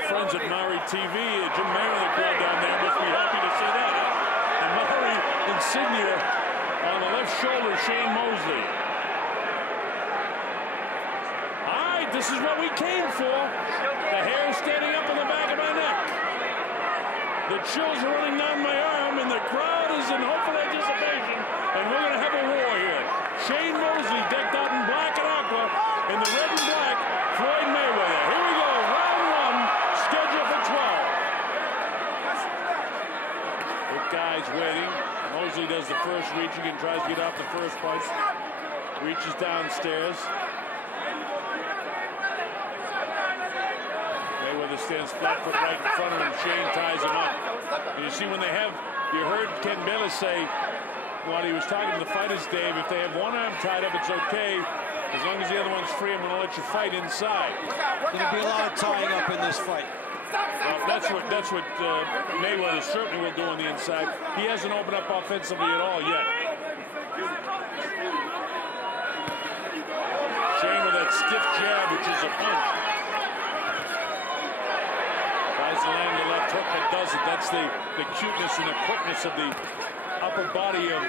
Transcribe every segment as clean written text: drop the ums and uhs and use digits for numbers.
our friends at Maori TV, Jim Mayweather crowd down there must be happy to see that. And Maori insignia on the left shoulder, Shane Mosley. All right, this is what we came for. The hair standing up on the back of my neck. The chills running down my arm, and the crowd is in hopeful anticipation, and we're going to have a war here. Shane Mosley decked out in black and aqua, in the red and black, Floyd Mayweather. Here we go, round one, scheduled for 12. The guy's waiting. Mosley does the first reaching and tries to get off the first punch. Reaches downstairs. Mayweather stands flat foot right in front of him. Shane ties him up. And you see when they have, you heard Ken Bayless say, while he was talking to the fighters, Dave, if they have one arm tied up, it's okay. As long as the other one's free, I'm going to let you fight inside. There's going to be a lot of tying up in this fight. Well, that's what Mayweather certainly will do on the inside. He hasn't opened up offensively at all yet. Shane with that stiff jab, which is a punch. Tries to land the left hook, but doesn't. That's the cuteness and the quickness of the upper body of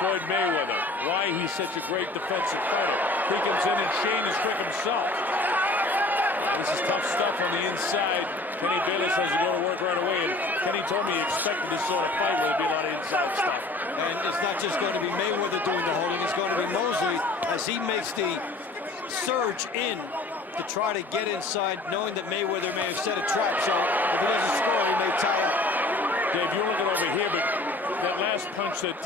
Floyd Mayweather. Why he's such a great defensive fighter. He comes in and Shane is quick himself. This is tough stuff on the inside. Kenny Bayless has to go to work right away. And Kenny told me he expected this sort of fight where there'd be a lot of inside stuff. And it's not just going to be Mayweather doing the holding. It's going to be Mosley as he makes the surge in to try to get inside, knowing that Mayweather may have set a trap. So if he doesn't score, he may tie up. Dave, you're looking over here, but that last punch that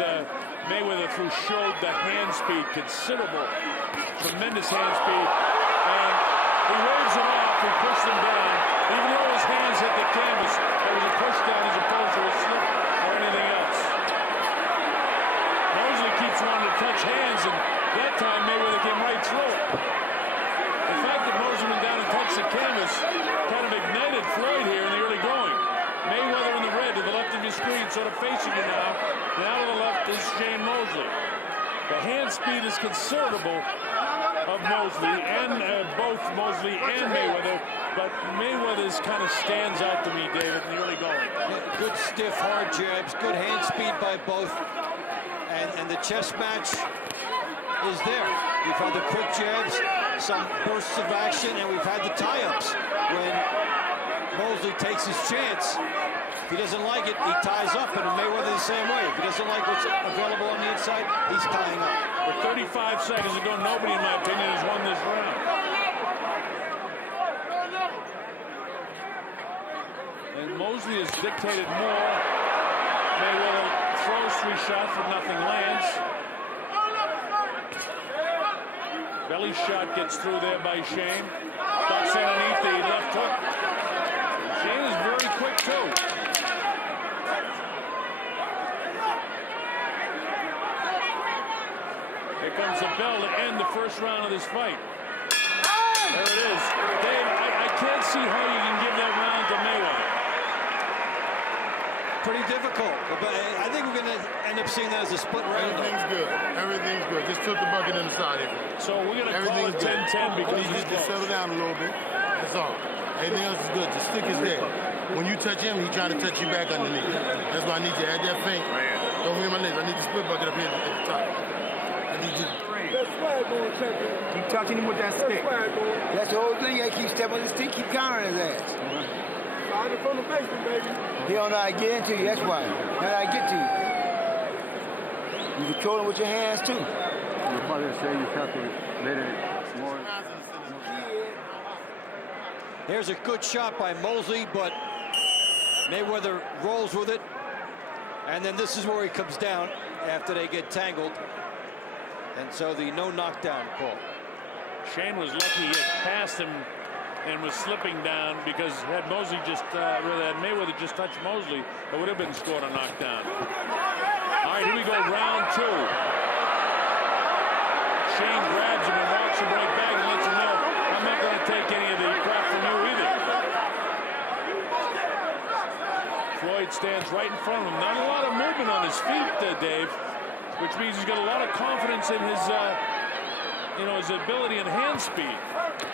Mayweather threw showed the hand speed, considerable, tremendous hand speed. And he waves him off, he pushed him down. Even though his hands hit the canvas, it was a push down as opposed to a slip or anything else. Mosley keeps wanting to touch hands, and that time Mayweather came right through it. The fact that Mosley went down and touched the canvas kind of ignited Floyd here in the early going. Mayweather in the red to the left of your screen, sort of facing you now. Now to the left is Shane Mosley. The hand speed is considerable of Mosley, and both Mosley and Mayweather, but Mayweather's kind of stands out to me, David, in the early going. Good stiff, hard jabs, good hand speed by both, and the chess match is there. We've had the quick jabs, some bursts of action, and we've had the tie-ups when Mosley takes his chance. If he doesn't like it, he ties up, and Mayweather the same way. If he doesn't like what's available on the inside, he's tying up. But 35 seconds ago, nobody, in my opinion, has won this round. And Mosley has dictated more. Mayweather throws 3 shots, but nothing lands. Belly shot gets through there by Shane. Ducks underneath the left hook. Shane is very quick, too. Here comes the bell to end the first round of this fight. There it is. Dave, I can't see how you can give that round to Mayweather. Pretty difficult, but I think we're going to end up seeing that as a split round. Everything's good. Everything's good. Just tilt the bucket in the side. So we're going to call it 10-10 because he needs to settle down a little bit. That's all. Everything else is good. The stick is there. When you touch him, he's trying to touch you back underneath. That's why I need you to add that feint. Don't forget my name. I need the split bucket up here at the top. I need you. Keep touching him with that stick. That's the whole thing. You gotta keep stepping on the stick, keep countering his ass. From the basement, baby. He don't know how to get into you, that's why. Not how to get to you. You control him with your hands too. You're probably saying you calculate later more. There's a good shot by Mosley, but Mayweather rolls with it. And then this is where he comes down after they get tangled. And so the no knockdown call. Shane was lucky he had passed him and was slipping down, because had Mosley just, rather had Mayweather just touched Mosley, it would have been scored a knockdown. All right, here we go, round 2. Shane grabs him and walks him right back and lets him know, I'm not going to take any of the crap from you either. Floyd stands right in front of him. Not a lot of movement on his feet, Dave, which means he's got a lot of confidence in his, his ability and hand speed.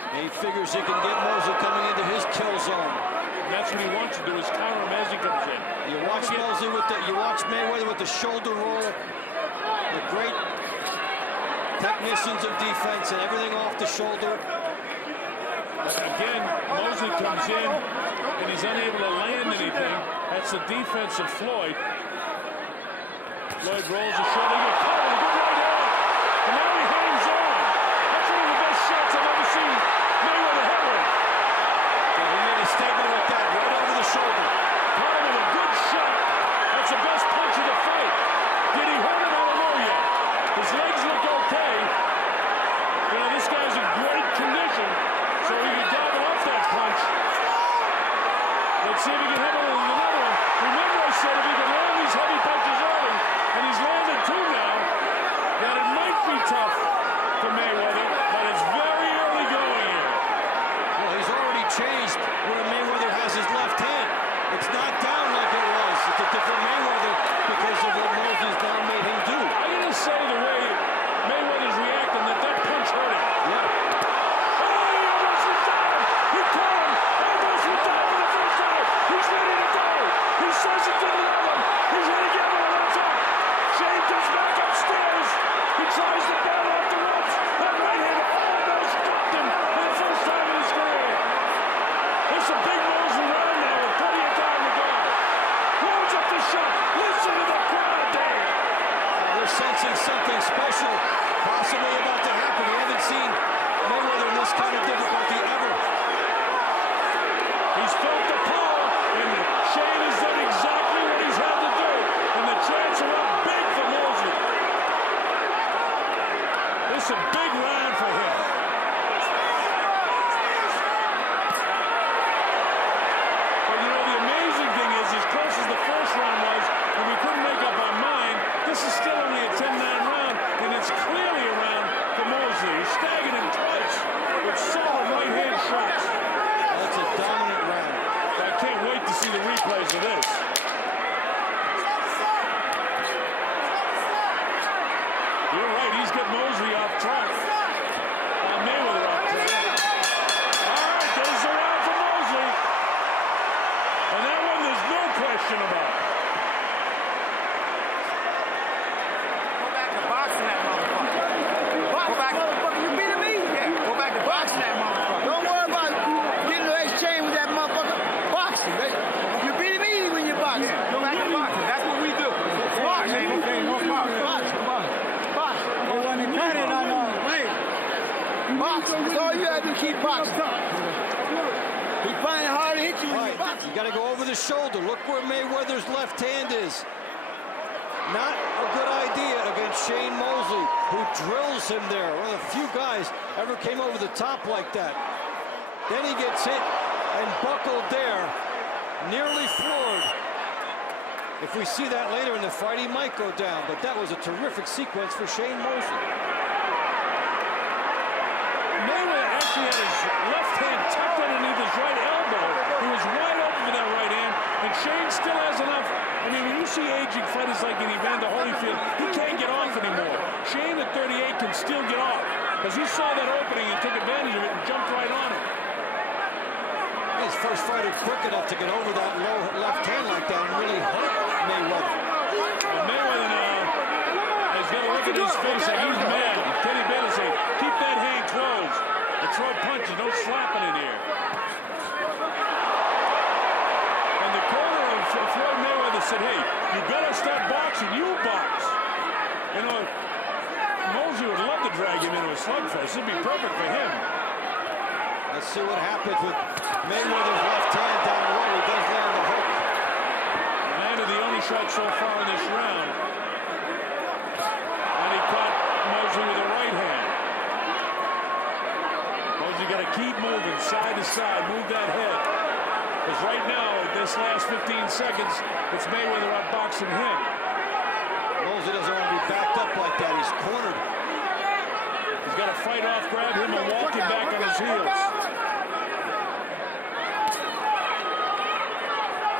And he figures he can get Mosley coming into his kill zone. And that's what he wants to do, is counter him as he comes in. You watch Mosley with you watch Mayweather with the shoulder roll, the great technicians of defense and everything off the shoulder. Again, Mosley comes in and he's unable to land anything. That's the defense of Floyd. Floyd rolls a shot. He gets caught with a good right hand. And now he hangs on. That's one of the best shots I've ever seen Mayweather hit with. Yeah, he made a statement with that right over the shoulder. Caught him with a good shot. That's the best punch of the fight. Did he hurt him? I don't know yet. His legs look okay. You know, this guy's in great condition, so he can gobble up that punch. Let's see if he can hit him with another one. Remember I said if he can land these heavy punches early, and he's landed two now, that it might be tough for Mayweather, but it's very early going here. Well, he's already changed where Mayweather has his left hand. It's not down like it was. It's a different Mayweather because of what Mosley's now made him do. I'm going to say the way Mayweather's reacting, that punch hurt him. Yeah. Oh, he almost was down. He caught him. Almost was down for the first time. He's ready to go. He says it to the other. He's ready to get him on the top. Shane comes back upstairs. He tries to bail off the ropes. That right hand almost dropped him for the first time in his career. It's a big Mosley round now with plenty of time to go. Loads up the shot. Listen to the crowd there. They're sensing something special possibly about to happen. We haven't seen Mayweather in this kind of difficulty ever. He's felt the power, and Shane has done exactly what he's had to do. And the chances are up big for Mosley. This is a big round for him. But you know, the amazing thing is, as close as the first round was, and we couldn't make up our mind, this is still only a 10-9 round, and it's clearly a round for Mosley. He staggered him twice with solid right-hand shots. That's a dominant round. I can't wait to see the replays of this. You're right, he's got Mosley off track. Mayweather off track. All right, there's the round for Mosley. And that one there's no question about. Go back to boxing that motherfucker. Go back, motherfucker. You beating me? Yeah. Go back to boxing that motherfucker. Don't worry about getting no exchange with that motherfucker. Boxing, right? You beating me when you box. Yeah. Go back to boxing. That's what we do. Boxing. Boxing. Boxing. They want to turn it on way. Boxing. That's all you have to keep boxing. He finding hard to hit you when you box. You got to go over the shoulder. Look where Mayweather's left hand is. Not a good idea against Shane Mosley, who drills him there. One of the few guys ever came over the top like that. Then he gets hit and buckled there, nearly floored. If we see that later in the fight, he might go down, but that was a terrific sequence for Shane Mosley. Mayweather actually had his left hand tucked underneath his right elbow. He was wide open for that right hand, and Shane still has enough. I mean, when you see aging fighters like in Evander Holyfield, he can't get off anymore. Shane at 38 can still get off, because he saw that opening and took advantage of it and jumped right on it. His first fighter quick enough to get over that low left hand like that and really hurt Mayweather. And Mayweather now has got to look at his face like he's mad. Teddy Baylor say, keep that hand closed and throw punches, no slapping in here. And the corner of Floyd Mayweather said, hey, you got to start boxing, you box. You know, Mosley would love to drag him into a slugfest. It'd be perfect for him. Let's see what happens with Mayweather's left hand down low. He does land the hook. Landed the only shot so far in this round. And he caught Mosley with a right hand. Mosley got to keep moving side to side, move that head. Because right now, this last 15 seconds, it's Mayweather outboxing him. Mosley doesn't want to be backed up like that. He's cornered. He's got to fight off, grab him, and walk him back on his heels.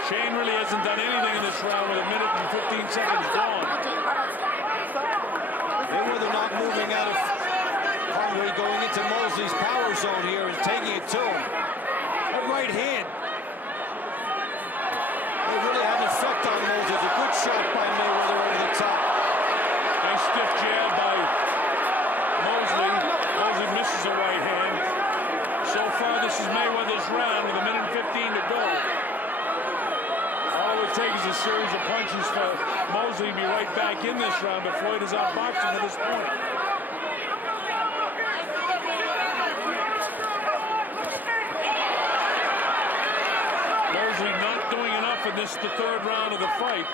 Shane really hasn't done anything in this round with a minute and 15 seconds gone. Mayweather not moving out of Hungary, going into Mosley's power zone here and taking it to him. That right hand a series of punches for Mosley to be right back in this round, but Floyd is outboxing at this point. Mosley not doing enough in this, the third round of the fight.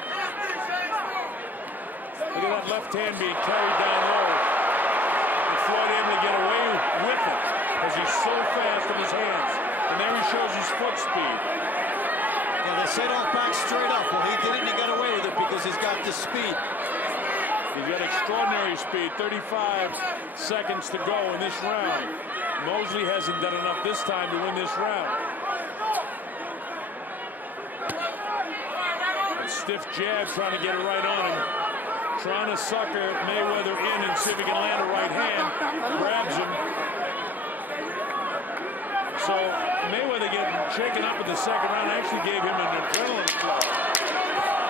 Look at that left hand being carried down low. And Floyd able to get away with it because he's so fast with his hands. And there he shows his foot speed. Yeah, they say don't back straight up. Well, he did it and he got away with it because he's got the speed. He's got extraordinary speed. 35 seconds to go in this round. Mosley hasn't done enough this time to win this round. A stiff jab trying to get it right on him. Trying to sucker Mayweather in and see if he can land a right hand. Grabs him. So Mayweather getting shaken up in the second round actually gave him an adrenaline flow.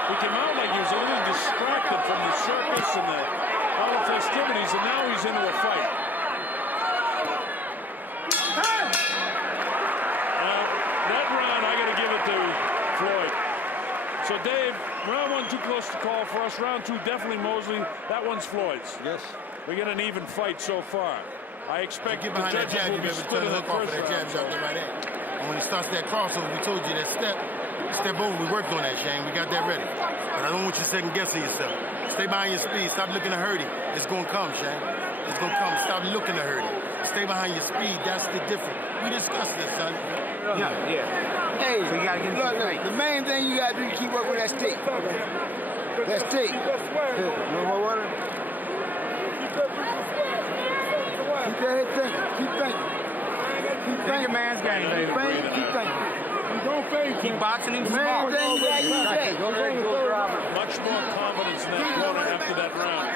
He came out like he was a little distracted from the circus and all the festivities, and now he's into a fight. That round, I got to give it to Floyd. So, Dave, round one too close to call for us. Round two, definitely Mosley. That one's Floyd's. Yes. We get an even fight so far. I expect the behind that judges jab, will you be be able to split turn in the the hook off of first that jab, round. drop the right hand. And when he starts that crossover, we told you that step over, we worked on that, Shane. We got that ready. But I don't want you second guessing yourself. Stay behind your speed. Stop looking to hurt him. It's going to come, Shane. It's going to come. Stop looking to hurt him. Stay behind your speed. That's the difference. We discussed this, son. Yeah. Hey, so you gotta get look, the main thing you gotta do is keep working with that stick. That stick. Here, no more water. Keep that head thinking. Keep thinking. Keep thinking, man's game. Keep thinking. Keep thinking. Don't fade. Keep boxing him. Main thing you gotta keep that. Much more confidence in that corner after that round.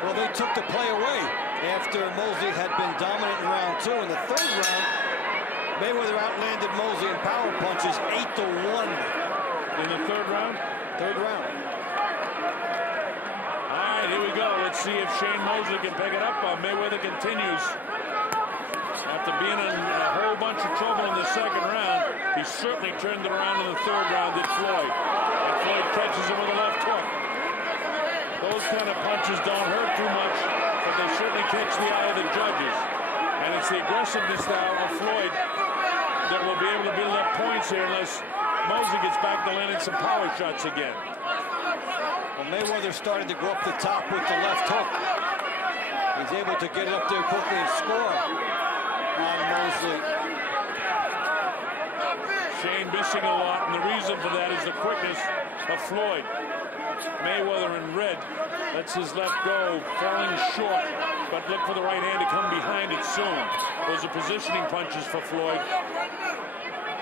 Well, they took the play away after Mosley had been dominant in round two. In the third round, Mayweather outlanded Mosley in power punches 8-1. In the third round? Third round. All right, here we go. Let's see if Shane Mosley can pick it up. Mayweather continues. After being in a whole bunch of trouble in the second round, he certainly turned it around in the third round, did Floyd. And Floyd catches him with a left hook. Those kind of punches don't hurt too much, but they certainly catch the eye of the judges. And it's the aggressiveness now of Floyd that will be able to build up points here unless Mosley gets back to landing some power shots again. Well, Mayweather started to go up the top with the left hook. He's able to get it up there quickly and score on Mosley. Shane missing a lot, and the reason for that is the quickness of Floyd. Mayweather in red lets his left go, falling short, but look for the right hand to come behind it soon. Those are positioning punches for Floyd.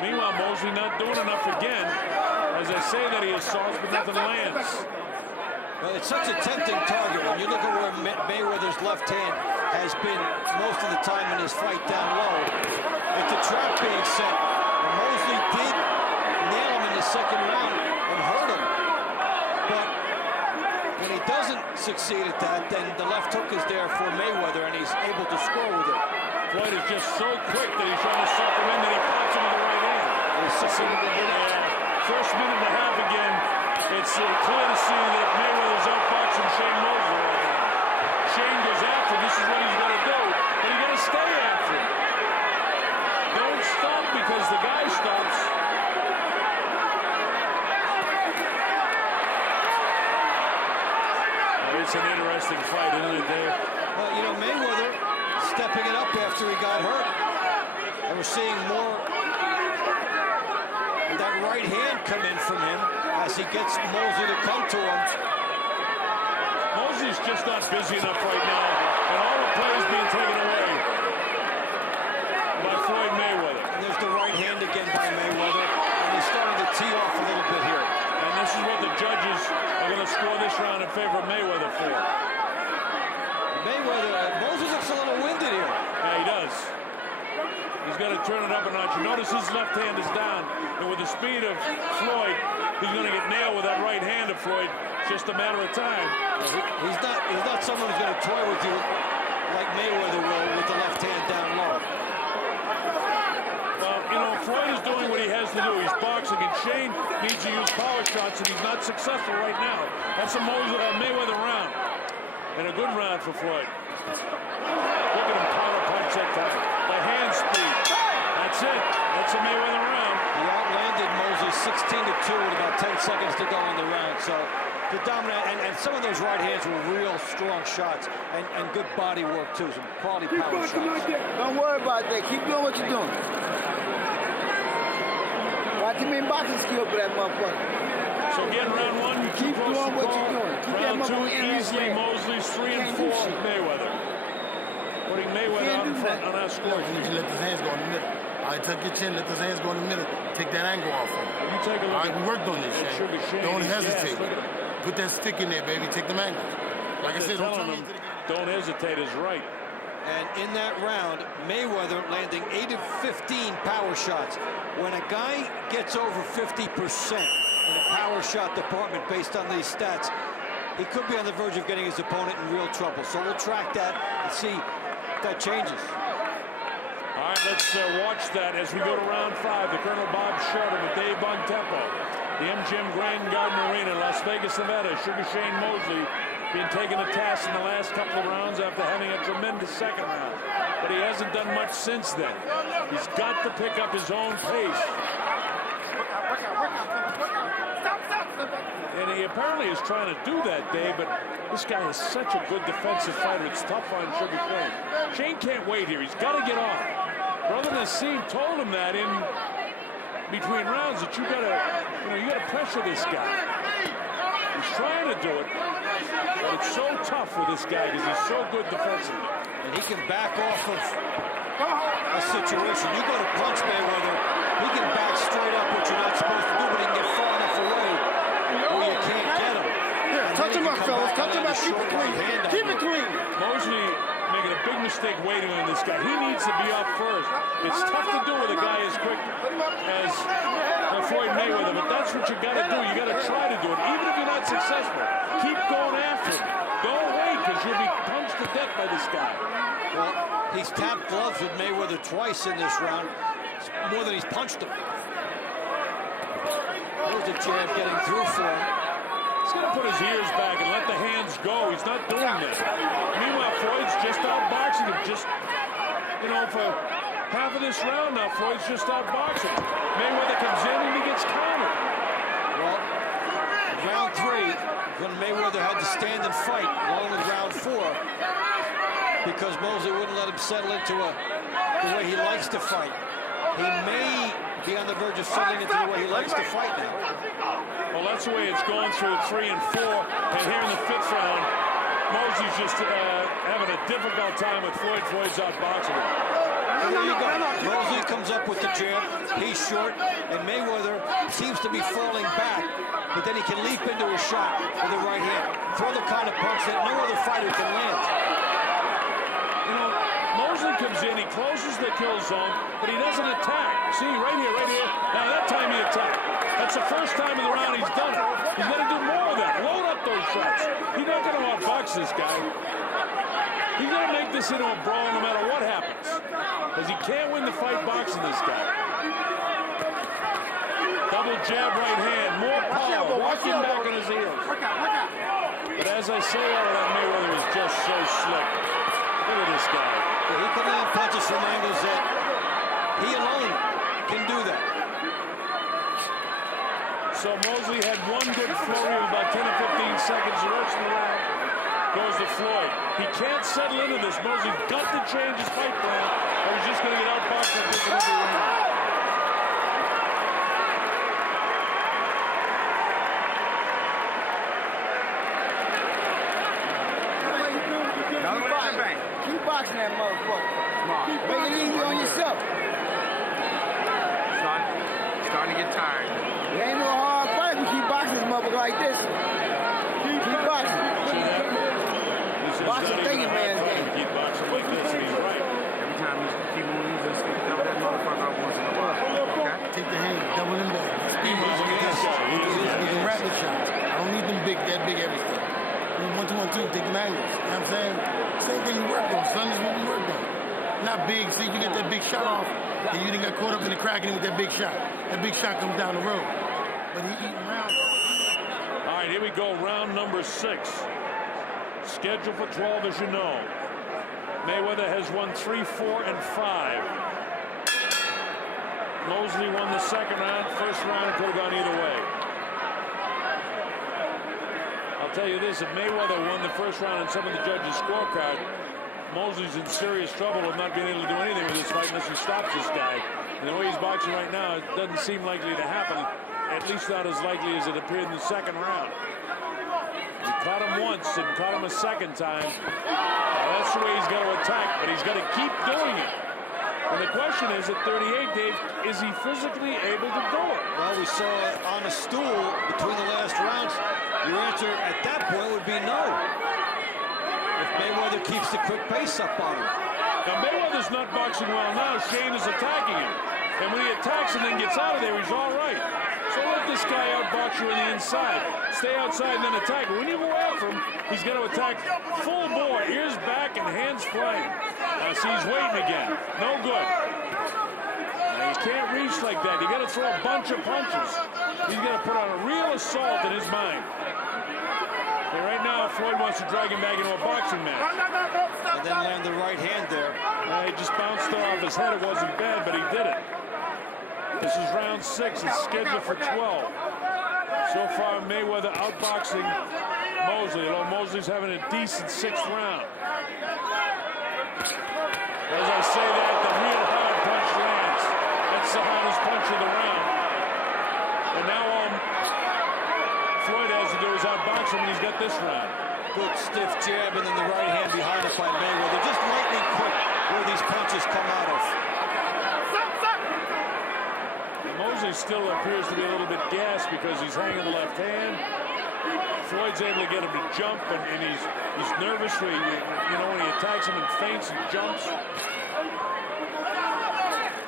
Meanwhile, Mosley not doing enough again. As I say that he assaults, but nothing lands. Well, it's such a tempting target when you look at where Mayweather's left hand has been most of the time in his fight down low. With the trap being set, and Mosley did nail him in the second round and hurt him. But when he doesn't succeed at that, then the left hook is there for Mayweather, and he's able to score with it. Floyd is just so quick that he's trying to suck him in, that he pops him with the right hand. First minute and a half again, it's clear to see that Mayweather's outboxing Shane Mosley right now. Shane goes after him. This is what he's got to do, but he's got to stay after him. Don't stop because the guy stops. It's an interesting fight, isn't it, Dave? Well, you know, Mayweather stepping it up after he got hurt. And we're seeing more of that right hand come in from him as he gets Mosley to come to him. Mosley's just not busy enough right now, and all the plays being taken away by Floyd Mayweather. And there's the right hand again by Mayweather, and he's starting to tee off a little bit here. And this is what the judges are going to score this round in favor of Mayweather for. Mosley looks a little winded here. Yeah, he does. He's got to turn it up a notch. You notice his left hand is down, and with the speed of Floyd, he's going to get nailed with that right hand of Floyd. Just a matter of time. He's not someone who's going to toy with you like Mayweather will with the left hand down low. Well, you know, Floyd is doing what he has supposed to do. He's boxing, and Shane needs to use power shots, and he's not successful right now. That's a Mayweather round, and a good round for Floyd. Look at him power punch that time. The hand speed. That's it. That's a Mayweather round. He outlanded Mosley 16-2 with about 10 seconds to go in the round. So the dominant, and some of those right hands were real strong shots, and good body work too, some quality power shots. Don't worry about that. Keep doing what you're doing. Got too many boxing skill for that motherfucker. So again, round one, you keep doing what you're doing. Keep round that two, motherfucker easily Mosley's 3 and 4 Mayweather. Putting Mayweather out in front on our score. You need to let his hands go in the middle. All right, tuck your chin, let his hands go in the middle. Take that angle off him. You take a look. All right, we worked on this, Shane. Don't hesitate. Put that stick in there, baby. Take them angles. Like I said, don't hesitate is right. And in that round, Mayweather landing 8 of 15 power shots. When a guy gets over 50% in a power shot department based on these stats, he could be on the verge of getting his opponent in real trouble. So we'll track that and see if that changes. All right, let's watch that as we go to round 5. The Colonel Bob Shorter with Dave Bontempo. The MGM Grand Garden Arena, Las Vegas, Nevada. Sugar Shane Mosley being taken to task in the last couple of rounds after having a tremendous second round. But he hasn't done much since then. He's got to pick up his own pace. And he apparently is trying to do that, Dave, but this guy is such a good defensive fighter. It's tough on Sugar Shane. Shane can't wait here. He's got to get off. Brother Nassim told him that in between rounds, that you gotta pressure this guy. He's trying to do it, but it's so tough with this guy because he's so good defensively. And he can back off of a situation. You go to punch Mayweather, he can back straight up, which you're not supposed to do, but he can get far enough away where you can't get him. Yeah, touch him up, fellas. Touch him up. Keep it clean. Keep it clean. Mosley making a big mistake waiting on this guy. He needs to be up first. It's tough to do with a guy as quick as Floyd Mayweather, but that's what you got to do. You got to try to do it, even if you're not successful. Keep going after him. Don't wait, because you'll be punched to death by this guy. Well, he's tapped gloves with Mayweather twice in this round. It's more than he's punched him. There's a jab getting through for him. He's going to put his ears back and let the hands go. He's not doing that. Meanwhile, Floyd's just outboxing him. Just, for half of this round now, Floyd's just outboxing. Mayweather comes in and he gets countered. Well, round 3, when Mayweather had to stand and fight, along with round 4, because Mosley wouldn't let him settle into the way he likes to fight. He may be on the verge of settling into the way he likes to fight now. Well, that's the way it's going through 3 and 4. And here in the 5th round, Mosley's just having a difficult time with Floyd. Floyd's outboxing him. And there you go. Mosley comes up with the jab. He's short, and Mayweather seems to be falling back, but then he can leap into a shot with the right hand. Throw the kind of punch that no other fighter can land. Mosley comes in, he closes the kill zone, but he doesn't attack. See, right here. Now that time he attacked. That's the first time in the round he's done it. He's going to do more of that. Load up those shots. He's not going to outbox this guy. He's going to make this into a brawl no matter what happens, because he can't win the fight boxing this guy. Double jab right hand, more power, walking back on his heels. But as I say, all of that, Mayweather is just so slick. Look at this guy. He can land punches from angles that he alone can do that. So Mosley had one good flurry of about 10 or 15 seconds. The rest of the round goes to Floyd. He can't settle into this. Mosley's got to change his fight plan, or he's just going to get outboxed and pick another round. Keep boxing that motherfucker. Make it easy on yourself. Starting to get tired. It ain't no hard fight if you keep boxing this motherfucker like this. Keep boxing. Boxing thinking man's game. Keep boxing like this, and he's right. Every time you keep moving, you just double that motherfucker up once in a while. Okay? Take the hand, double them back. Speed moves like this. These are rapid shots. I don't need them that big everything. 1, 2, 1, 2, take them angles. You know what I'm saying? Same thing we worked on, son. This is what we worked on. Not big, see, you get that big shot off. And you didn't get caught up in the cracking with that big shot. That big shot comes down the road. But he eating round. All right, here we go, round number 6. Scheduled for 12, as you know. Mayweather has won 3, 4, and 5. Mosley won the second round. First round could have gone either way. I'll tell you this, if Mayweather won the first round on some of the judges' scorecard, Mosley's in serious trouble of not being able to do anything with this fight unless he stops this guy. And the way he's boxing right now, it doesn't seem likely to happen, at least not as likely as it appeared in the second round. He caught him once and caught him a second time. That's the way he's got to attack, but he's got to keep doing it. And the question is, at 38, Dave, is he physically able to do it? Well, we saw it on a stool between the last rounds. Your answer at that point would be no. If Mayweather keeps the quick pace up on him. Now, Mayweather's not boxing well now. Shane is attacking him. And when he attacks and then gets out of there, he's all right. So let this guy outbox you on the inside. Stay outside and then attack. When you go after him, he's going to attack full bore, ears back and hands flying. Now, see, he's waiting again. No good. Now, you can't reach like that. You got to throw a bunch of punches. He's got to put on a real assault in his mind. And right now, Floyd wants to drag him back into a boxing match. And then land the right hand there. He just bounced off his head. It wasn't bad, but he did it. This is round 6. It's scheduled for 12. So far, Mayweather outboxing Mosley, although Mosley's having a decent 6th round. As I say that, the real hard punch lands. That's the hardest punch of the round. And now all Floyd has to do is outbox him, and he's got this round. Good stiff jab, and then the right hand behind it by Mayweather. Just lightning quick where these punches come out of. Mosley still appears to be a little bit gassed because he's hanging the left hand. Floyd's able to get him to jump, and he's nervous when when he attacks him and feints and jumps.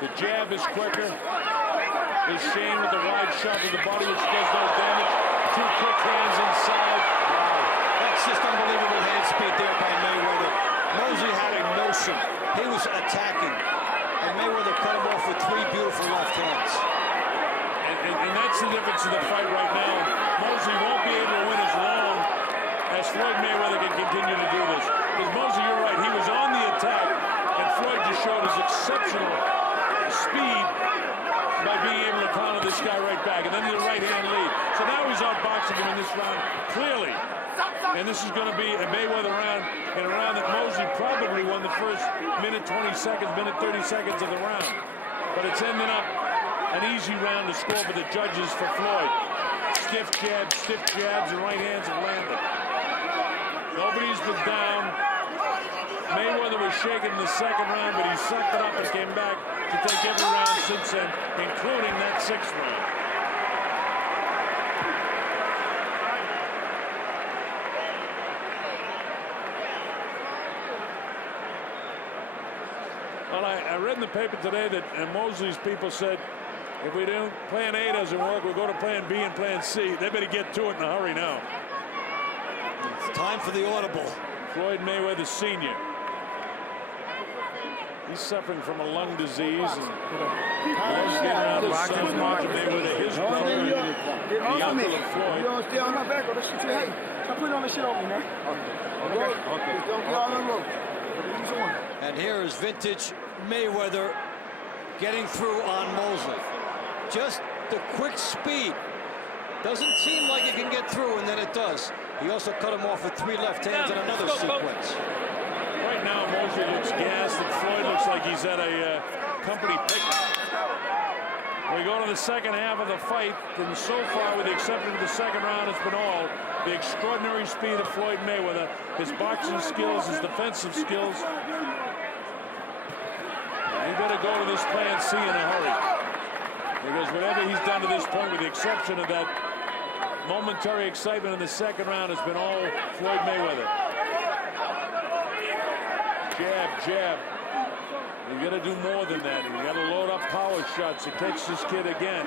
The jab is quicker. There's Shane with the wide shot to the body, which does no damage. 2 quick hands inside. Wow. That's just unbelievable hand speed there by Mayweather. Mosley had a motion. He was attacking. And Mayweather cut him off with 3 beautiful left hands. And that's the difference in the fight right now. Mosley won't be able to win as long as Floyd Mayweather can continue to do this. Because Mosley, you're right, he was on the attack, and Floyd just showed his exceptional speed by being able to counter this guy right back. And then the right hand lead. So now he's outboxing him in this round, clearly. And this is going to be a Mayweather round, in a round that Mosley probably won the first minute 20 seconds, minute 30 seconds of the round. But it's ending up an easy round to score for the judges for Floyd. Stiff jabs, and right hands have landed. Nobody's been down. Mayweather was shaken in the second round, but he sucked it up and came back to take every round since then, including that 6th round. Well, I read in the paper today that Mosley's people said, if we don't, plan A doesn't work, we'll go to plan B and plan C. They better get to it in a hurry now. It's time for the audible. Floyd Mayweather Sr. He's suffering from a lung disease. And he's getting around his son, Roger Mayweather, his brother, and the uncle of Floyd. You don't stay on my back or the shit you hate. I put on the shit over me, man. Okay. Just don't get all on the road. And here is vintage Mayweather getting through on Mosley. Just the quick speed. Doesn't seem like it can get through, and then it does. He also cut him off with 3 left hands in another sequence. Right now, Mosley looks gassed, and Floyd looks like he's at a company picnic. We go to the second half of the fight, and so far, with the exception of the second round, it's been all the extraordinary speed of Floyd Mayweather, his boxing skills, his defensive skills. He better go to this plan C in a hurry. Because whatever he's done to this point, with the exception of that momentary excitement in the second round, has been all Floyd Mayweather. Jab. You got to do more than that. You got to load up power shots to catch this kid again.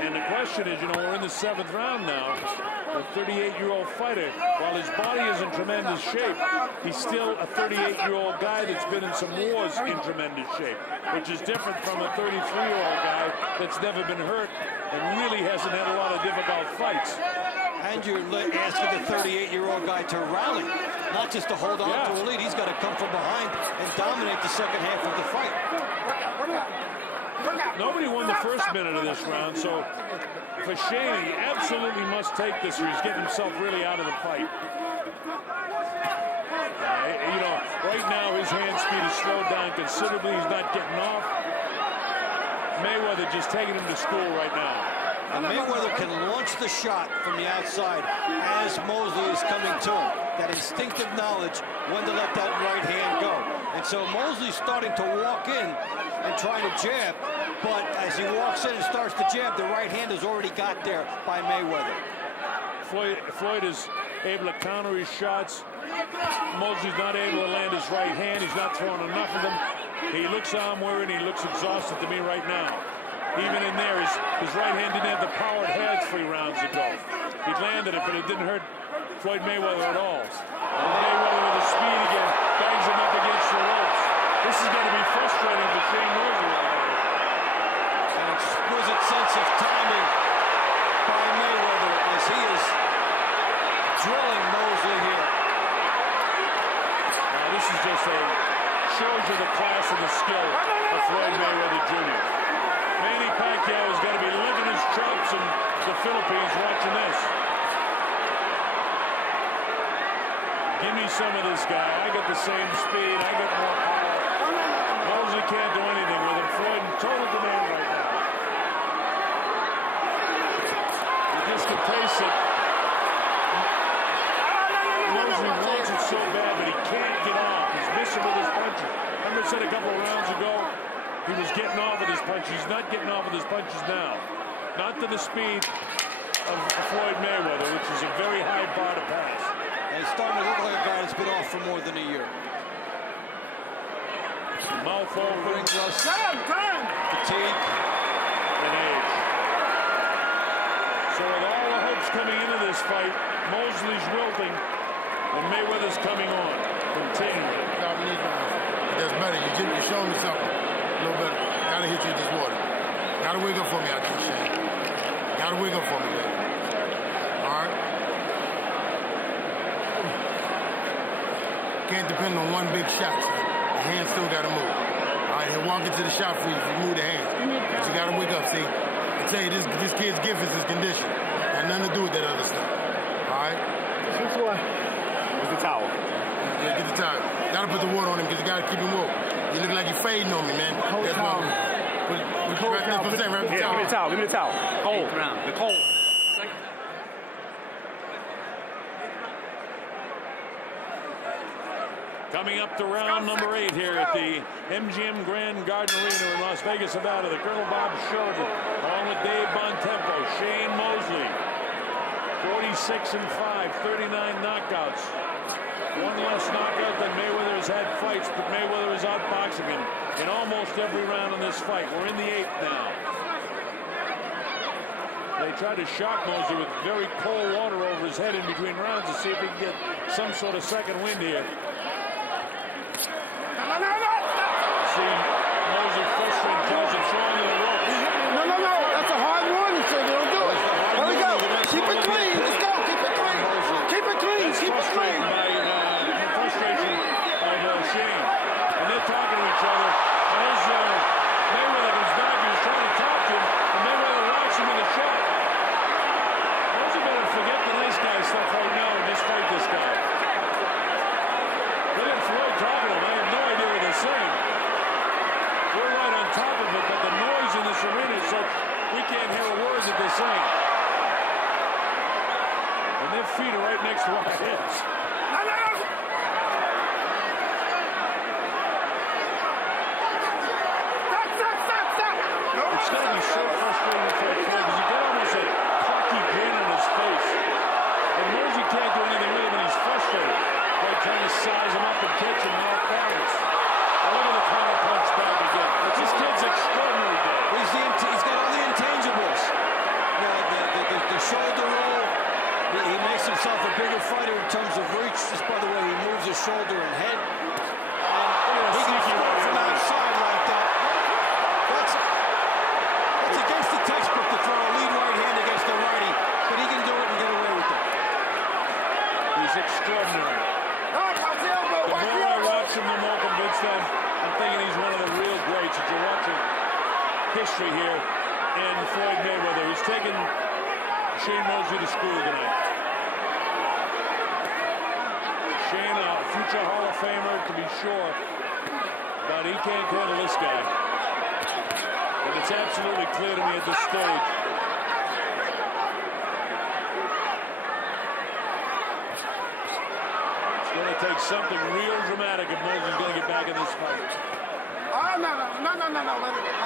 And the question is, you know, we're in the 7th round now. The 38-year-old fighter, while his body is in tremendous shape, he's still a 38-year-old guy that's been in some wars in tremendous shape, which is different from a 33-year-old guy that's never been hurt and really hasn't had a lot of difficult fights. And you're asking the 38-year-old guy to rally, not just to hold on to a lead. He's got to come from behind and dominate the second half of the fight. Nobody won the first minute of this round, so for Shane, he absolutely must take this or he's getting himself really out of the fight. You know, right now his hand speed is slowed down considerably. He's not getting off. Mayweather just taking him to school right now. And Mayweather can launch the shot from the outside as Mosley is coming to him. That instinctive knowledge when to let that right hand go. And so Mosley's starting to walk in and trying to jab, but as he walks in and starts to jab, the right hand is already got there by Mayweather. Floyd is able to counter his shots. Mosley's not able to land his right hand. He's not throwing enough of them. He looks arm-weary and he looks exhausted to me right now. Even in there, his right hand didn't have the power it had 3 rounds ago. He landed it, but it didn't hurt Floyd Mayweather at all. And Mayweather with the speed again, bangs him up against the ropes. This is going to be frustrating for Shane Mosley right now. An exquisite sense of timing by Mayweather as he is drilling Mosley here. Now this is just shows you the class and the skill of Floyd Mayweather Jr. Manny Pacquiao has got to be licking his chops in the Philippines watching this. Give me some of this guy. I got the same speed. I got more power. Mosley can't do anything with him. Floyd in total command right now. You just can taste it. Mosley wants it so bad, but he can't get off. He's missing with his punches. Remember I said a couple of rounds ago, he was getting off with his punches. He's not getting off with his punches now. Not to the speed of Floyd Mayweather, which is a very high bar to pass. And he's starting to look like a guy that's been off for more than a year. Mouth open, fatigue, and age. So with all the hopes coming into this fight, Mosley's wilting, and Mayweather's coming on, continuing. That's better. You're showing me something. A little better. Gotta hit you with this water. Gotta wake up for me out there, Shane. Gotta wake up for me, baby. All right? Can't depend on one big shot, son. The hand still gotta move. All right, he'll walk into the shot for you if you move the hand. But you gotta wake up, see? I tell you, this kid's gift is his condition. Got nothing to do with that other stuff. All right? Where's the towel? Yeah, get the towel. Gotta put the water on him because you gotta keep him woke. You look like you're fading on me, man. Cold That's towel. That's what I'm saying. Wrap the Yeah, towel. give me the towel. Give me the towel. Cold. The cold. Coming up to round number 8 here at the MGM Grand Garden Arena in Las Vegas, Nevada. The Colonel Bob Sheridan, along with Dave Bontempo, Shane Mosley, 46-5, 39 knockouts. One less knockout than Mayweather has had fights, but Mayweather is outboxing him in almost every round in this fight. We're in the 8th now. They tried to shock Mosley with very cold water over his head in between rounds to see if he can get some sort of second wind here. See Mosley frustrated, tells him throwing to the ropes. No. That's a hard warning, so don't do it. There we go. Keep it clean. Let's go. Keep it clean. Keep it clean. That's Keep it clean. frustrating by the frustration of Shane. And they're talking to each other. And as Mayweather comes back, he's trying to talk to him, and Mayweather locks him with a shot. Mosley better forget the nice guy stuff right now and just fight this guy. Look at Floyd talking to him. I have no idea what they're saying. We're right on top of it, but the noise in this arena is such we can't hear a word that they're saying. And their feet are right next to our heads. It's going to be so frustrating for Floyd because you get almost a cocky grin on his face. And Mosley can't do anything with him, and he's frustrated by trying to size him up and catch him off balance. history here in Floyd Mayweather. He's taken Shane Mosley to school tonight. Shane, a future Hall of Famer to be sure, but he can't handle this guy. And it's absolutely clear to me at this stage. It's going to take something real dramatic if Mosley's going to get back in this fight. Oh, no. Let it go.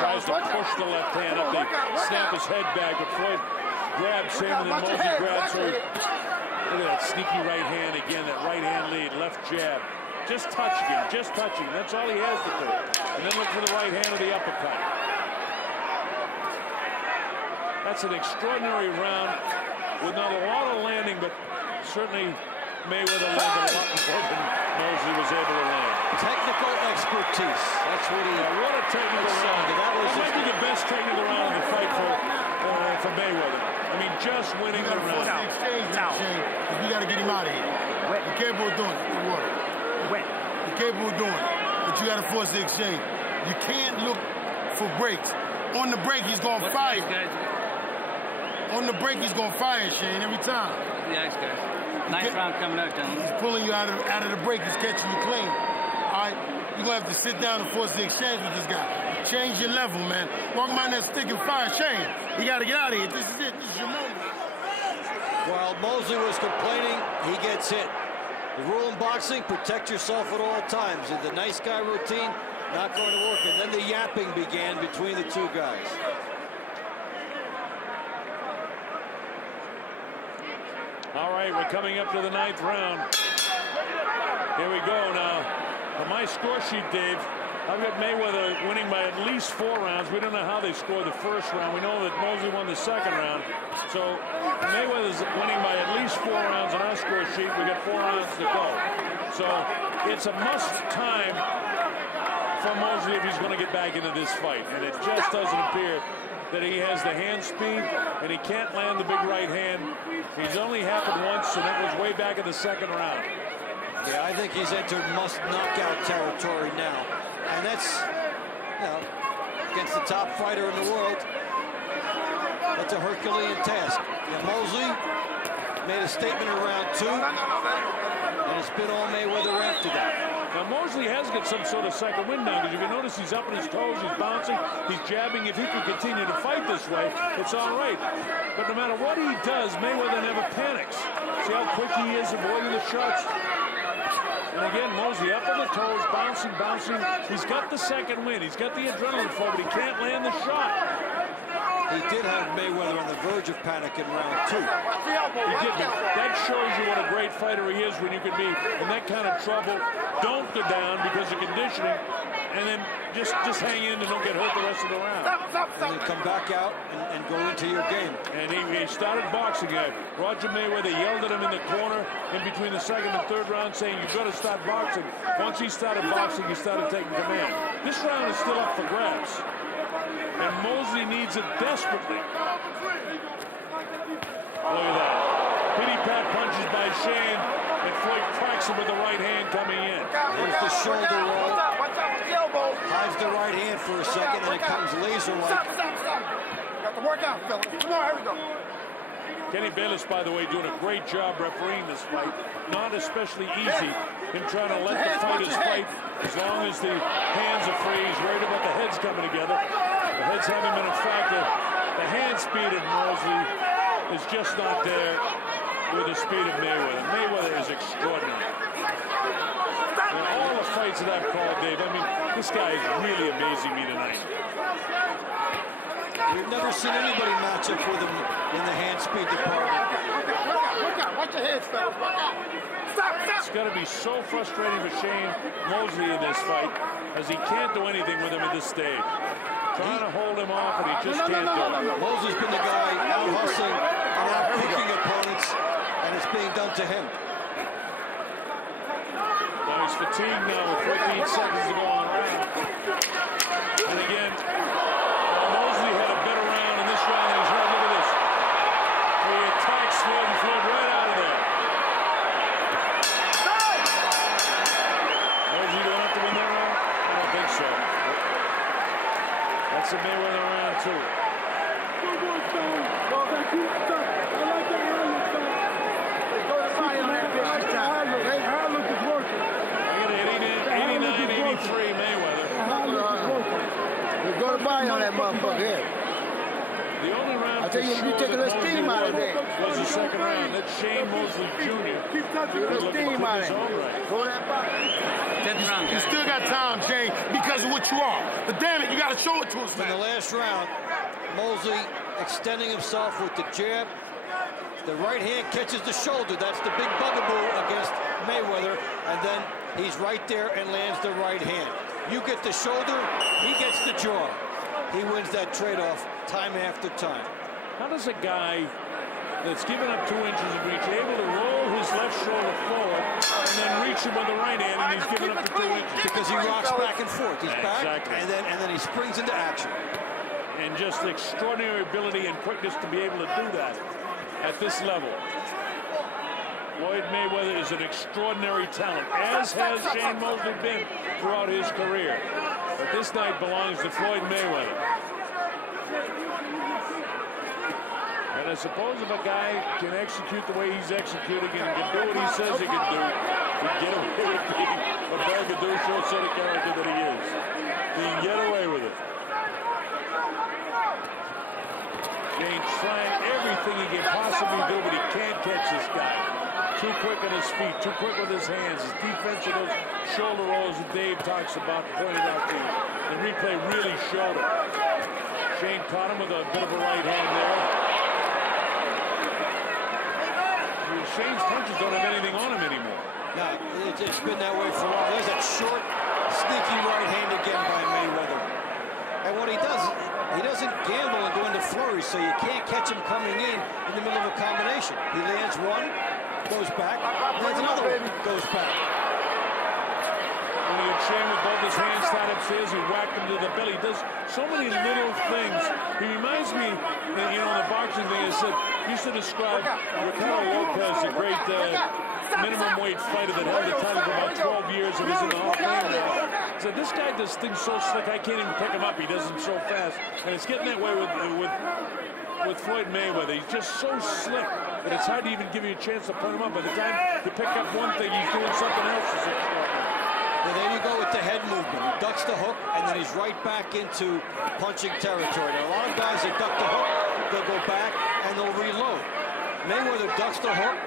Tries to push the left hand up, they snap his head back, but Floyd grabs him, and then Mosley grabs her. Look at that sneaky right hand again, that right hand lead, left jab. Just touching him, that's all he has to do. And then look for the right hand of the uppercut. That's an extraordinary round with not a lot of landing, but certainly Mayweather landed a lot more than Mosley was able to land. Technical expertise. That's what he. What a technical round! That might be the best technical round of the fight for Mayweather. I mean, just winning the round. You got to get him out of here. You're capable of doing it. You're capable of doing it, but you got to force the exchange. You can't look for breaks. On the break, he's going to fire. On the break, he's going to fire, Shane, every time. The ice guys. Ninth round coming out, gentlemen. He's pulling you out of the break. He's catching you clean. All right, you're going to have to sit down and force the exchange with this guy. Change your level, man. Walk behind that stick and fire. Shane, you got to get out of here. This is it. This is your moment. While Mosley was complaining, he gets hit. The rule in boxing, protect yourself at all times. And the nice guy routine, not going to work. And then the yapping began between the two guys. All right, we're coming up to the 9th round. Here we go now. On my score sheet, Dave, I've got Mayweather winning by at least 4 rounds. We don't know how they scored the first round. We know that Mosley won the second round. So Mayweather's winning by at least 4 rounds on our score sheet. We got 4 rounds to go. So it's a must time for Mosley if he's going to get back into this fight. And it just doesn't appear that he has the hand speed, and he can't land the big right hand. He's only happened once, and that was way back in the second round. Yeah, I think he's entered must-knockout territory now. And that's, you know, against the top fighter in the world, that's a Herculean task. Yeah, Mosley made a statement in round 2, and it's been all Mayweather after that. Now, Mosley has got some sort of second wind now, because if you notice, he's up on his toes, he's bouncing, he's jabbing. If he can continue to fight this way, it's all right. But no matter what he does, Mayweather never panics. See how quick he is avoiding the shots? And again, Mosley up on the toes, bouncing. He's got the second wind. He's got the adrenaline flow, but he can't land the shot. He did have Mayweather on the verge of panic in round 2. He did, but that shows you what a great fighter he is when you can be in that kind of trouble. Don't go down because of conditioning, and then just hang in and don't get hurt the rest of the round. And then come back out and go into your game. And he started boxing. Roger Mayweather yelled at him in the corner in between the second and third round, saying, "You've got to start boxing." Once he started boxing, he started taking command. This round is still up for grabs, and Mosley needs it desperately. Look at that. Pity-pat punches by Shane, and Floyd cracks him with the right hand coming in. There's the shoulder roll. Hides the right hand for a second, and it comes laser-like. Stop. Got to work out, fellas. Come on, here we go. Kenny Bayless, by the way, doing a great job refereeing this fight. Not especially easy, him trying to let the fighters fight as long as the hands are free. He's worried about the heads coming together. The heads haven't been a factor. The hand speed of Mosley is just not there with the speed of Mayweather. Mayweather is extraordinary. And all the fights that I've called, Dave, I mean, this guy is really amazing me tonight. We've never seen anybody match up with him in the hand speed department. Look out. Watch your head, fellas. Look out. Stop. It's got to be so frustrating for Shane Mosley in this fight, as he can't do anything with him at this stage. Trying to hold him off, and he just can't do it. Mosley's been the guy out hustling and out picking opponents, and it's being done to him. Now he's fatigued now with 15 seconds to go on the round. And again, Mosley had a better round in this round than he's had. Look at this. He attacks Floyd and Floyd right out of there. minutes of Mayweather round 2. I get 89-83 Mayweather. Go to body on that motherfucker here. The only round I tell you, you take a little steam out of there. was the second round. That's Shane Mosley Jr. Keep touching the steam out of it. Go that body. You still got time, Shane, because of what you are. But damn it, you got to show it to us, In the man. last round, Mosley extending himself with the jab. The right hand catches the shoulder. That's the big bugaboo against Mayweather. And then he's right there and lands the right hand. You get the shoulder, he gets the jaw. He wins that trade-off time after time. How does a guy that's given up 2 inches of reach able to roll his left shoulder forward and then reach him with the right hand and he's given up the 2 inches? Because he rocks back and forth. He's back, exactly. and then he springs into action. And just extraordinary ability and quickness to be able to do that at this level. Floyd Mayweather is an extraordinary talent, as has Shane Mosley been throughout his career. But this night belongs to Floyd Mayweather. And I suppose if a guy can execute the way he's executing and can do what he says he can do, he can get away with being a braggadocious sort of character that he is. He can get away with it. Shane's trying everything he can possibly do, but he can't catch this guy. Too quick on his feet, too quick with his hands. His defense of those shoulder rolls that Dave talks about, pointed out to you. The replay really showed it. Shane caught him with a bit of a right hand there. Shane's punches don't have anything on him anymore. No, it's been that way for a while. There's that short, sneaky right hand again by Mayweather. And what he doesn't gamble and go into flurries, so you can't catch him coming in the middle of a combination. He lands one, goes back, lands another one, goes back. When he had Shane with both his hands tied upstairs, he whacked him to the belly. He does so many little things. He reminds me, you know, the boxing thing I said, used to describe Ricardo Lopez, a great minimum weight fighter that held the title for about 12 years and was in the Hall of Fame now. So this guy does things so slick, I can't even pick him up. He does them so fast. And it's getting that way with Floyd Mayweather. He's just so slick that it's hard to even give you a chance to put him up. By the time you pick up one thing, he's doing something else. Well, there you go with the head movement. He ducks the hook, and then he's right back into punching territory. Now, a lot of guys, they duck the hook, they'll go back, and they'll reload. Mayweather ducks the hook,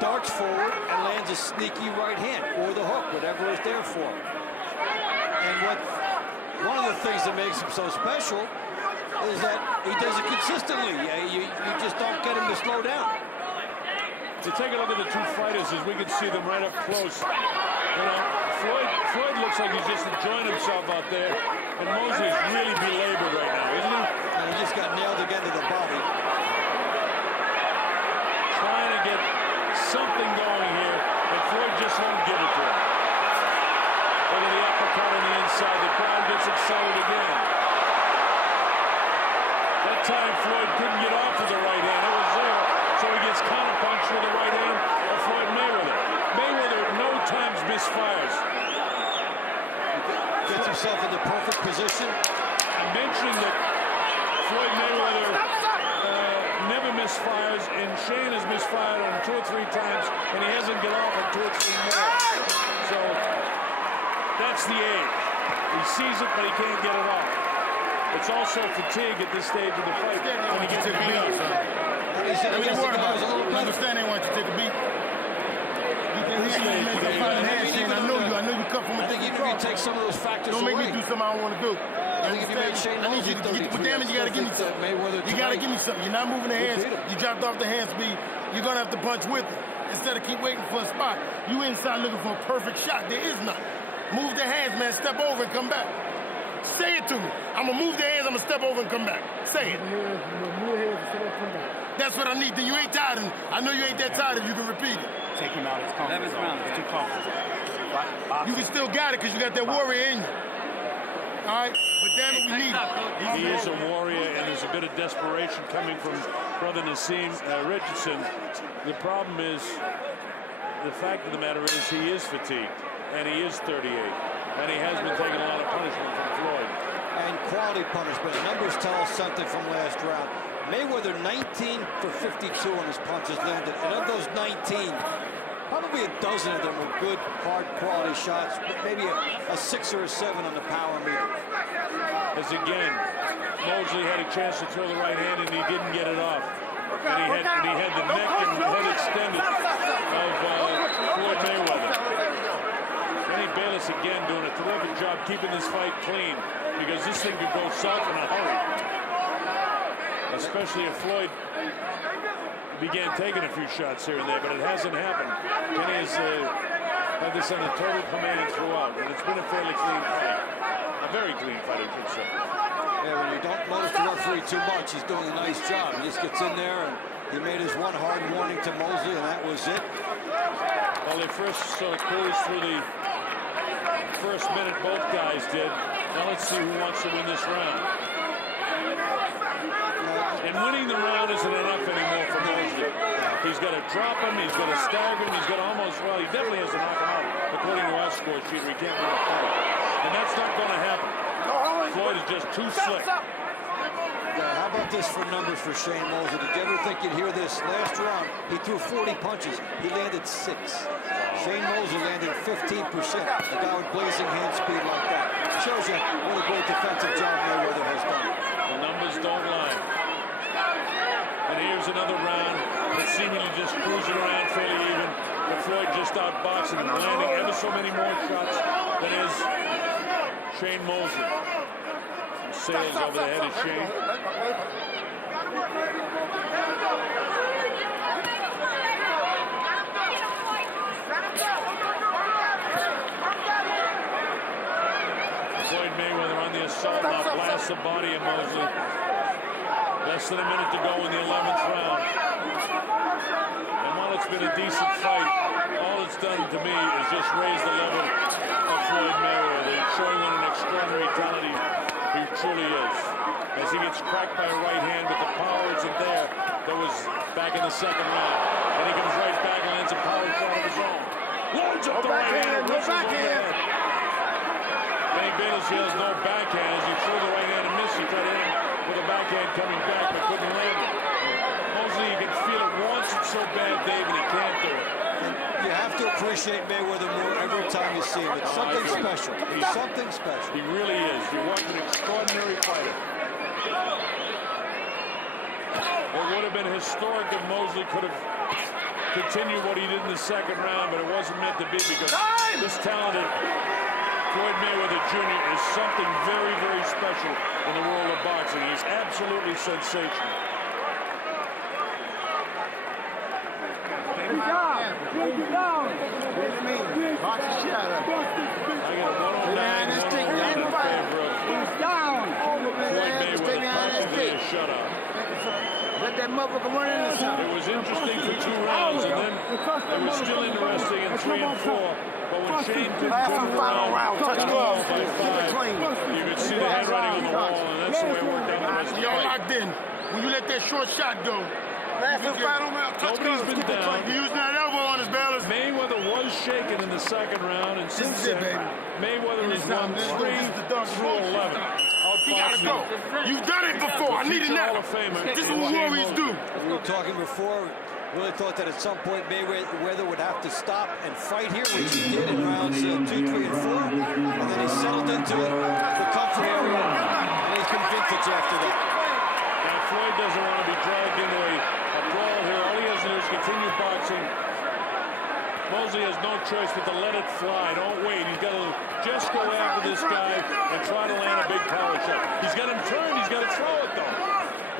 darts forward, and lands a sneaky right hand, or the hook, whatever is there for him. And one of the things that makes him so special is that he does it consistently. You just don't get him to slow down. To take a look at the two fighters, as we can see them right up close, you know, Floyd looks like he's just enjoying himself out there, and Mosley's really belabored right now, isn't he? And he just got nailed again to the body. Trying to get something going here, and Floyd just won't give it to him. Look at the uppercut on the inside. The crowd gets excited again. That time Floyd couldn't get off with the right hand. It was there, so he gets counterpunched with the right hand of Floyd Mayweather. Mayweather at no times misfires. Gets himself in the perfect position. I mentioned that Floyd Mayweather never misfires, and Shane has misfired on 2 or 3 times, and he hasn't got off on 2 or 3 more. So that's the age. He sees it, but he can't get it off. It's also fatigue at this stage of the fight when he gets beat up. I understand they want you to take a beat. I know you come from a I think even if you take some of those factors don't away. make me do something I don't want to do. I think if you made Shane I need you to get, but damn it, you gotta give me something. You gotta give me something. You're not moving the hands. You dropped off the hand speed. You're gonna have to punch with it instead of keep waiting for a spot. You inside looking for a perfect shot. There is none. Move the hands, man. Step over and come back. Say it to me. I'm gonna move the hands. I'm gonna step over and come back. Say it. That's what I need. Then you ain't tired. I know you ain't that tired if you can repeat it. Take him out. It's comfortable. 11th round. Too comfortable. You can still got it because you got that warrior in you. All right? But damn it, we need it. He is a warrior, and there's a bit of desperation coming from brother Nassim Richardson. The problem is, the fact of the matter is he is fatigued, and he is 38, and he has been taking a lot of punishment from Floyd. and quality punishment. The numbers tell us something from last round. Mayweather 19 for 52 on his punches landed, and of those 19, probably a dozen of them were good, hard quality shots, maybe a 6 or a 7 on the power meter. As again, Mosley had a chance to throw the right hand and he didn't get it off. And he had the neck and head extended of Floyd Mayweather. Kenny Bayless again doing a terrific job keeping this fight clean, because this thing could go south in a hurry. Especially if Floyd began taking a few shots here and there, but it hasn't happened. Kenny has had this under total command throughout, and it's been a fairly clean fight. A very clean fight, I should say. Yeah, when you don't notice the referee too much, he's doing a nice job. He just gets in there, and he made his one hard warning to Mosley, and that was it. Well, they first sort of cruised through the first minute, both guys did. Now let's see who wants to win this round. And winning the round isn't enough anymore for Mosley. He's got to drop him, he's got to stagger him, he's got to almost, well, he definitely has to knock him out, according to our score sheet. We can't win a fight. And that's not going to happen. Floyd is just too slick. Yeah, how about this for numbers for Shane Mosley? Did you ever think you'd hear this? Last round, he threw 40 punches. He landed 6. Shane Mosley landed 15%. A guy with blazing hand speed like that. Shows you what a great defensive job Mayweather has done. The numbers don't lie. And here's another round that seemingly just cruising around fairly even. But Floyd just outboxing and landing ever so many more shots than is Shane Mosley. Some sails over the head of Shane. Floyd Mayweather on the assault now blasts the body of Mosley. Less than a minute to go in the 11th round. And while it's been a decent fight, all it's done to me is just raise the level of Floyd Mayweather, showing what an extraordinary talent he truly is. As he gets cracked by a right hand, but the power isn't there that was back in the second round. And he comes right back and lands a power shot of his own. Loads up the right hand and whistles overhead. Kenny Bayless has no backhand as he threw the right hand and missed. He tried to hit him with a backhand coming back, but couldn't land it. Mosley, you can feel it, wants it so bad, Dave, and he can't do it. And you have to appreciate Mayweather more every time you see him. It's something special. He's something special. He really is. You watch an extraordinary fighter. It would have been historic if Mosley could have continued what he did in the second round, but it wasn't meant to be, because this talented Floyd Mayweather Jr. is something very, very special in the world of boxing. He's absolutely sensational. Box the shit out of him. I got a 109 in favor of Floyd Mayweather, practically a shutout. Let that motherfucker run in the sun. It was interesting for 2 rounds, and then it was still interesting in 3 and 4. But when Shane couldn't turn around, touch gloves, you could see the handwriting on the wall, and that's the way it worked out the rest of the Y'all fight. locked in. When you let that short shot go, Nobody's been down. he using that elbow on his balance. Mayweather was shaken in the second round, and since then, Mayweather has won 3 through 11. He gotta go. You've done it before. I need it now. This is what warriors do. We were talking before. Really thought that at some point Mayweather would have to stop and fight here, which he did in rounds 2, 3, and 4. And then he settled into it, the comfort area, and he's been vintage after that. Now, Floyd doesn't want to be dragged into a brawl here. All he has to do is continue boxing. Mosley has no choice but to let it fly. Don't wait. He's got to just go after this guy and try to land a big power shot. He's got him turned. He's got to throw it, though.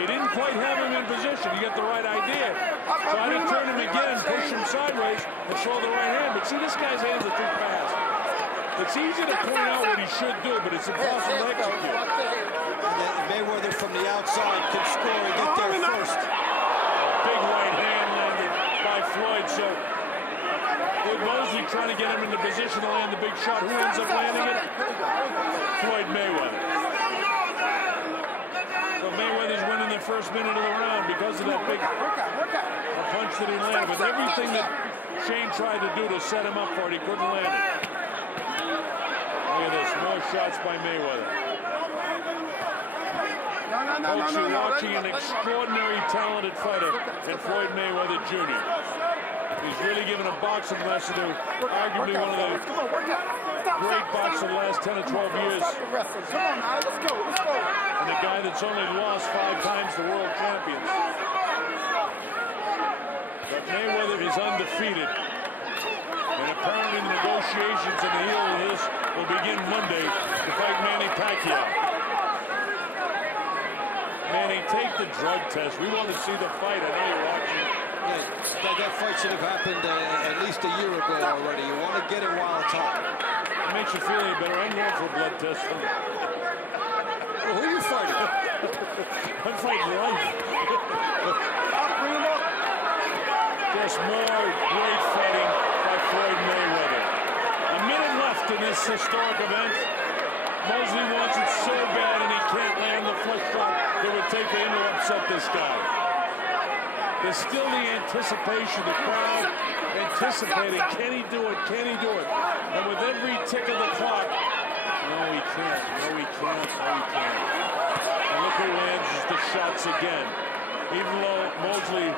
He didn't quite have him in position. He got the right idea. Try to turn him again, push him sideways, and throw the right hand. But see, this guy's hands are too fast. It's easy to point out what he should do, but it's impossible to execute. And Mayweather from the outside could score and get there first. Big right hand landed by Floyd. So with Mosley trying to get him into position to land the big shot, who ends up landing it? Floyd Mayweather. So Mayweather's winning the first minute of the round because of that big punch that he landed. With everything that Shane tried to do to set him up for it, he couldn't land it. Look at this, more shots by Mayweather. Folks, you're watching an extraordinary talented fighter in Floyd Mayweather Jr. He's really given a boxing lesson to arguably one of the great boxers of the last 10 or 12 years. And a guy that's only lost 5 times to world champions. But Mayweather is undefeated. And apparently the negotiations on the heel of this will begin Monday to fight Manny Pacquiao. Manny, take the drug test. We want to see the fight. I know you're watching. Yeah, that fight should have happened at least a year ago already. You want to get it while it's hot. It makes you feel any better. I'm going for a blood test. Well, who are you fighting? I'm fighting life. Just more great fighting by Floyd Mayweather. A minute left in this historic event. Mosley wants it so bad and he can't land the flush shot it would take for him to upset this guy. There's still the anticipation, the crowd anticipating, can he do it, can he do it? And with every tick of the clock, no he can't, no he can't, no he can't. And look who lands the shots again. Even though Mosley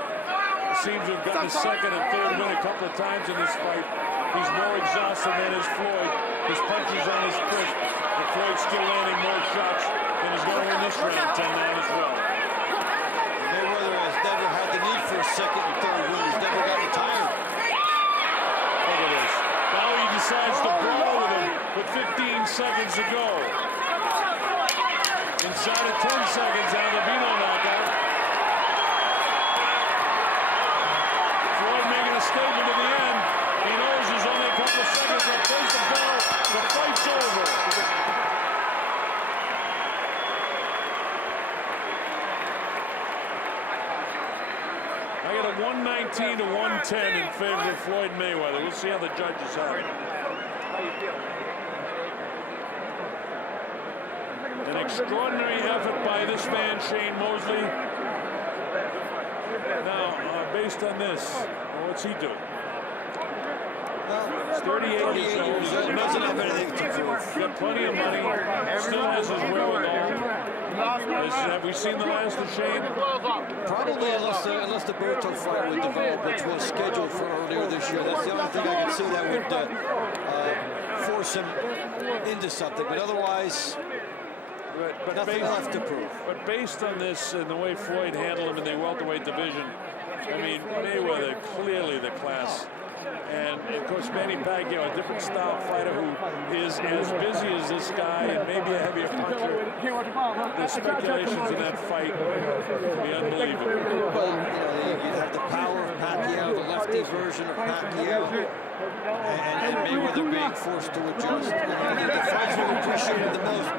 seems to have gotten his second and third win a couple of times in this fight, he's more exhausted than is Floyd. His punches on his fist, but Floyd's still landing more shots and is going to win this round 10-9 as well. Mayweather has never had the need for a second and third win. He's never gotten tired. Look at this. Now he decides to brawl with him with 15 seconds to go. Inside of 10 seconds, now the Bino knockout. Floyd making a statement at the end. He knows there's only a couple of seconds to place the bell. The fight's over. I got a 119 to 110 in favor of Floyd Mayweather. We'll see how the judges have it. An extraordinary effort by this man, Shane Mosley. Now, based on this, what's he doing? He's 38 years old. He doesn't have anything to prove. Got plenty of money. Still has his wherewithal. Have we seen the last of Shane? Probably unless the Berto fight would develop, which was scheduled for earlier this year. That's the only thing I can see that would force him into something. But otherwise, nothing left to prove. But based on this and the way Floyd handled him in the welterweight division, I mean, Mayweather clearly the class. And, of course, Manny Pacquiao, a different style fighter who is as busy as this guy and maybe a heavier puncher. The speculations in that fight will be unbelievable. Well, you have the power of Pacquiao, the lefty version of Pacquiao, and Mayweather being forced to adjust. I think the fights we appreciated the most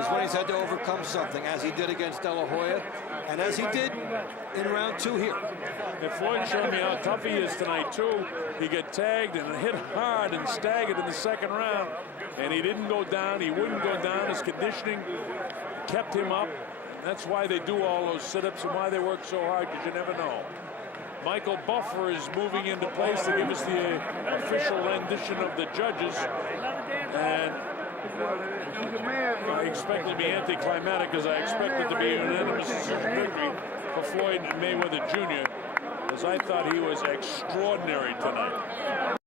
is when he's had to overcome something, as he did against De La Hoya, and as he did in round 2 here. And Floyd showed me how tough he is tonight, too. He got tagged and hit hard and staggered in the second round, and he didn't go down. He wouldn't go down. His conditioning kept him up. That's why they do all those sit-ups and why they work so hard, because you never know. Michael Buffer is moving into place to give us the official rendition of the judges. And I expect it to be anticlimactic, because I expect it to be an unanimous decision victory for Floyd Mayweather Jr., as I thought he was extraordinary tonight.